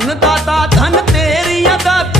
धन दाता धन तेरी दाता